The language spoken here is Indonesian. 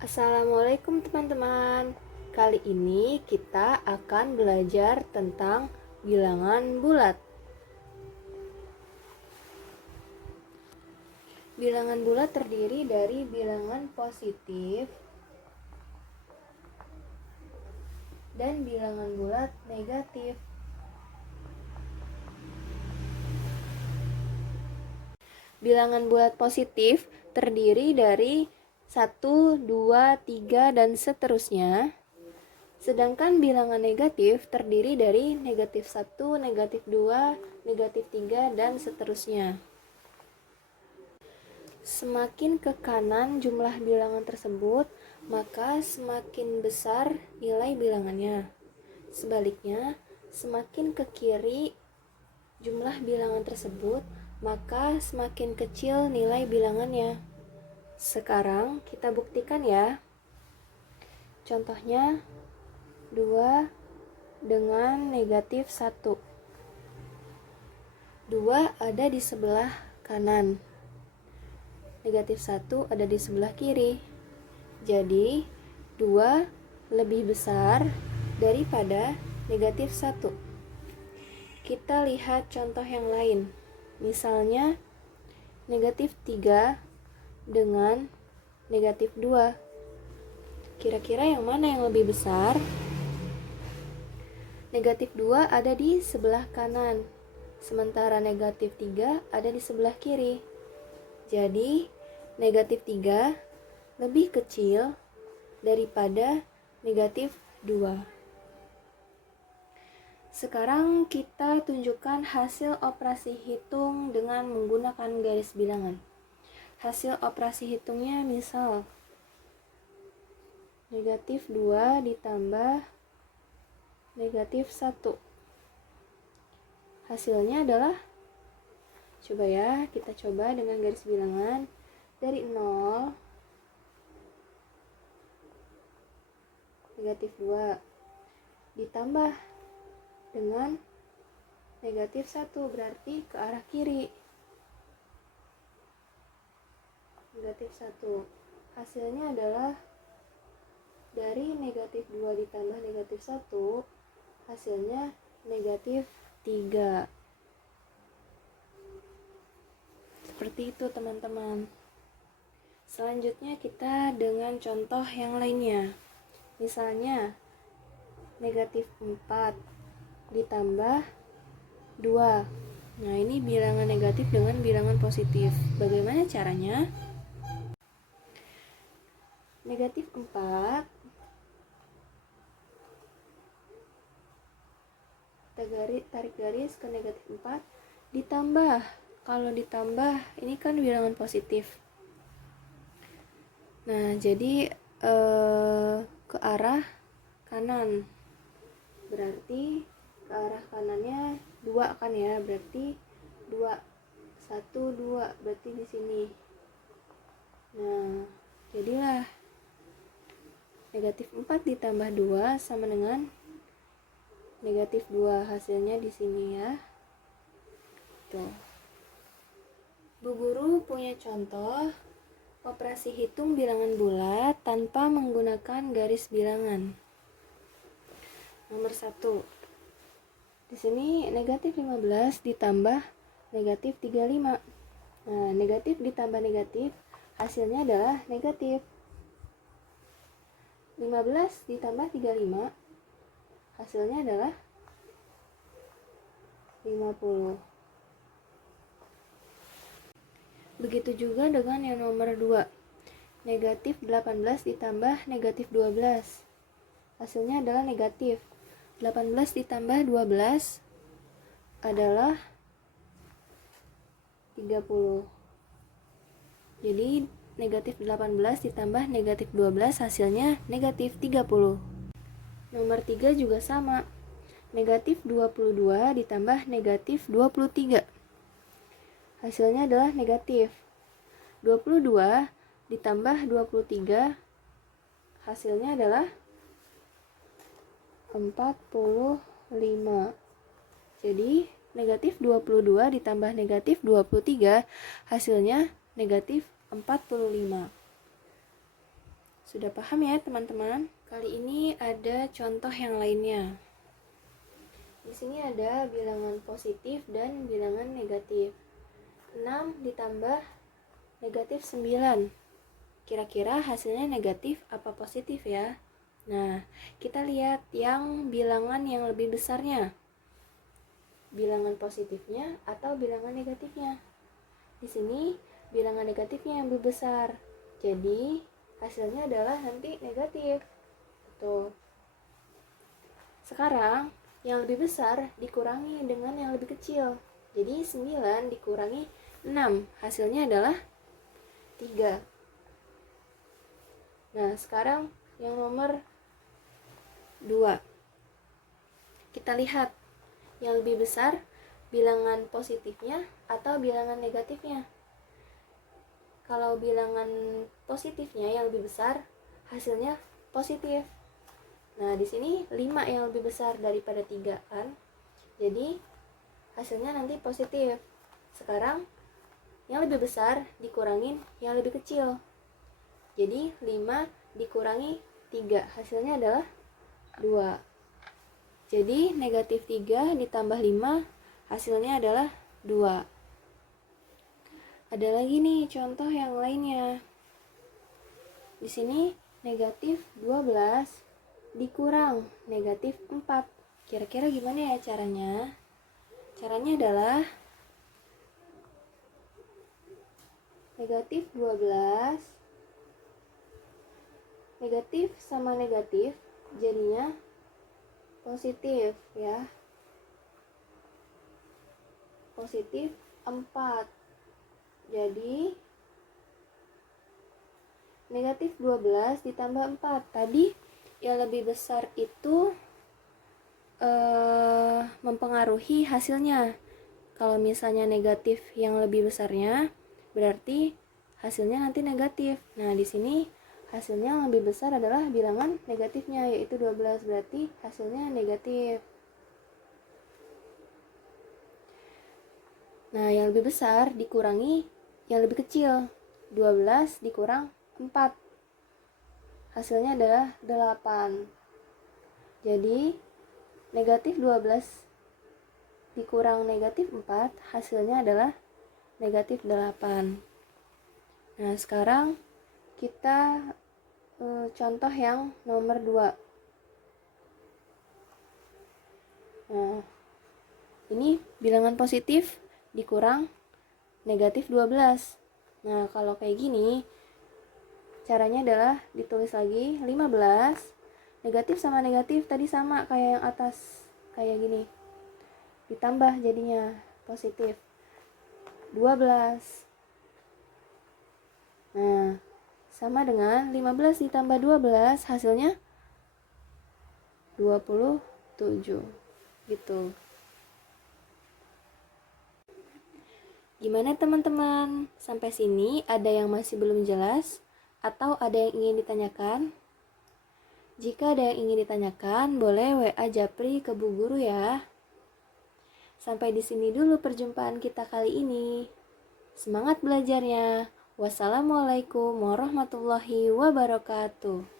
Assalamualaikum teman-teman. Kali ini kita akan belajar tentang bilangan bulat. Bilangan bulat terdiri dari bilangan positif dan bilangan bulat negatif. Bilangan bulat positif terdiri dari 1, 2, 3, dan seterusnya. Sedangkan bilangan negatif terdiri dari negatif 1, negatif 2, negatif 3, dan seterusnya. Semakin ke kanan jumlah bilangan tersebut, maka semakin besar nilai bilangannya. Sebaliknya, semakin ke kiri jumlah bilangan tersebut, maka semakin kecil nilai bilangannya. Sekarang kita buktikan ya. Contohnya 2 dengan negatif 1. 2 ada di sebelah kanan. Negatif 1 ada di sebelah kiri. Jadi 2 lebih besar daripada negatif 1. Kita lihat contoh yang lain. Misalnya negatif 3 dengan negatif 2. Kira-kira yang mana yang lebih besar? Negatif 2 ada di sebelah kanan, sementara negatif 3 ada di sebelah kiri. Jadi, negatif 3 lebih kecil daripada negatif 2. Sekarang kita tunjukkan hasil operasi hitung dengan menggunakan garis bilangan. Hasil operasi hitungnya misal negatif 2 ditambah negatif 1. Hasilnya adalah, coba ya, kita coba dengan garis bilangan dari 0, negatif 2, ditambah dengan negatif 1, berarti ke arah kiri. Negatif 1. Hasilnya adalah dari negatif 2 ditambah negatif 1, hasilnya negatif 3. Seperti itu teman-teman. Selanjutnya kita dengan contoh yang lainnya. Misalnya negatif 4 ditambah 2. Nah, ini bilangan negatif dengan bilangan positif. Bagaimana caranya? Negatif 4, kita tarik garis ke negatif 4, ditambah. Kalau ditambah, ini kan bilangan positif. Nah, jadi ke arah kanan. Berarti ke arah kanannya 2 kan ya, berarti 2, 1, 2, berarti di sini. Nah, jadilah negatif 4 ditambah 2 sama dengan negatif 2, hasilnya di sini ya. Tuh. Bu Guru punya contoh operasi hitung bilangan bulat tanpa menggunakan garis bilangan. Nomor 1. Di sini negatif 15 ditambah negatif 35. Nah, negatif ditambah negatif, hasilnya adalah negatif. 15 ditambah 35, hasilnya adalah 50. Begitu juga dengan yang nomor 2. Negatif 18 ditambah negatif 12. Hasilnya adalah negatif. 18 ditambah 12 adalah 30. Jadi negatif 18 ditambah negatif 12 hasilnya negatif 30. Nomor 3 juga sama. Negatif 22 ditambah negatif 23. Hasilnya adalah negatif. 22 ditambah 23, hasilnya adalah 45. Jadi negatif 22 ditambah negatif 23, hasilnya negatif 45. Sudah paham ya teman-teman? Kali ini ada contoh yang lainnya. Di sini ada bilangan positif dan bilangan negatif. 6 ditambah negatif 9. Kira-kira hasilnya negatif apa positif ya? Nah, kita lihat yang bilangan yang lebih besarnya. Bilangan positifnya atau bilangan negatifnya. Di sini bilangan negatifnya yang lebih besar. Jadi, hasilnya adalah nanti negatif. Tuh. Sekarang, yang lebih besar dikurangi dengan yang lebih kecil. Jadi, 9 dikurangi 6. Hasilnya adalah 3. Nah, sekarang yang nomor 2. Kita lihat yang lebih besar bilangan positifnya atau bilangan negatifnya. Kalau bilangan positifnya yang lebih besar, hasilnya positif. Nah, di sini 5 yang lebih besar daripada 3 kan. Jadi, hasilnya nanti positif. Sekarang, yang lebih besar dikurangin yang lebih kecil. Jadi, 5 dikurangi 3. Hasilnya adalah 2. Jadi, negatif 3 ditambah 5, hasilnya adalah 2. Ada lagi nih contoh yang lainnya. Di sini negatif 12 dikurang negatif 4. Kira-kira gimana ya caranya? Caranya adalah negatif 12 negatif sama negatif jadinya positif ya. Positif 4. Jadi negatif 12 ditambah 4. Tadi yang lebih besar itu mempengaruhi hasilnya. Kalau misalnya negatif yang lebih besarnya, berarti hasilnya nanti negatif. Nah, di sini hasilnya yang lebih besar adalah bilangan negatifnya, yaitu 12, berarti hasilnya negatif. Nah, yang lebih besar dikurangi yang lebih kecil. 12 dikurang 4. Hasilnya adalah 8. Jadi, negatif 12 dikurang negatif 4, hasilnya adalah negatif 8. Nah, sekarang kita contoh yang nomor 2. Nah, ini bilangan positif dikurang negatif 12. Nah, kalau kayak gini, caranya adalah ditulis lagi 15. Negatif sama negatif tadi sama kayak yang atas, kayak gini. Ditambah jadinya positif 12. Nah, sama dengan 15 ditambah 12, hasilnya 27. Gitu. Gimana teman-teman? Sampai sini ada yang masih belum jelas atau ada yang ingin ditanyakan? Jika ada yang ingin ditanyakan, boleh WA Japri ke Bu Guru ya. Sampai di sini dulu perjumpaan kita kali ini. Semangat belajarnya. Wassalamualaikum warahmatullahi wabarakatuh.